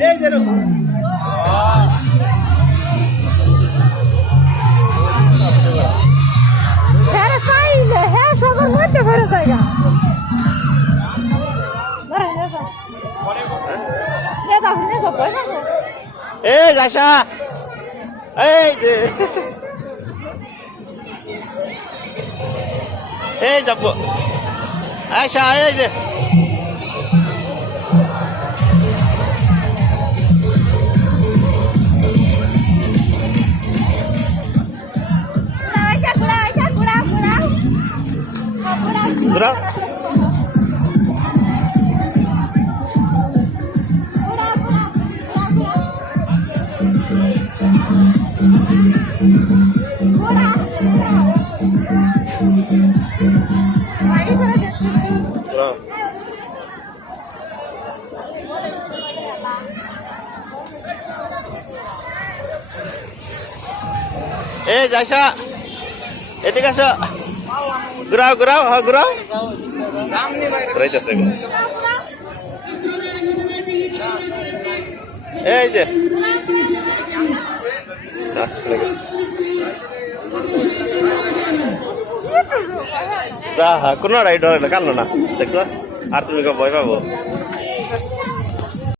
এই যে হ্যাঁ পাইলে হ্যাঁ সবার মধ্যে ভরে জায়গা এই যাসা এই যে এই যাব আয়সা এই যে ঘুরাও ঘুরাও এই যাসা এদিকে আসো ঘুরাও ঘুরাও হ্যাঁ ঘুরাও ঘুরাইতেছে এই যে কোনো রাইডার কানলো না দেখছো আর তুমি ভয় পাবো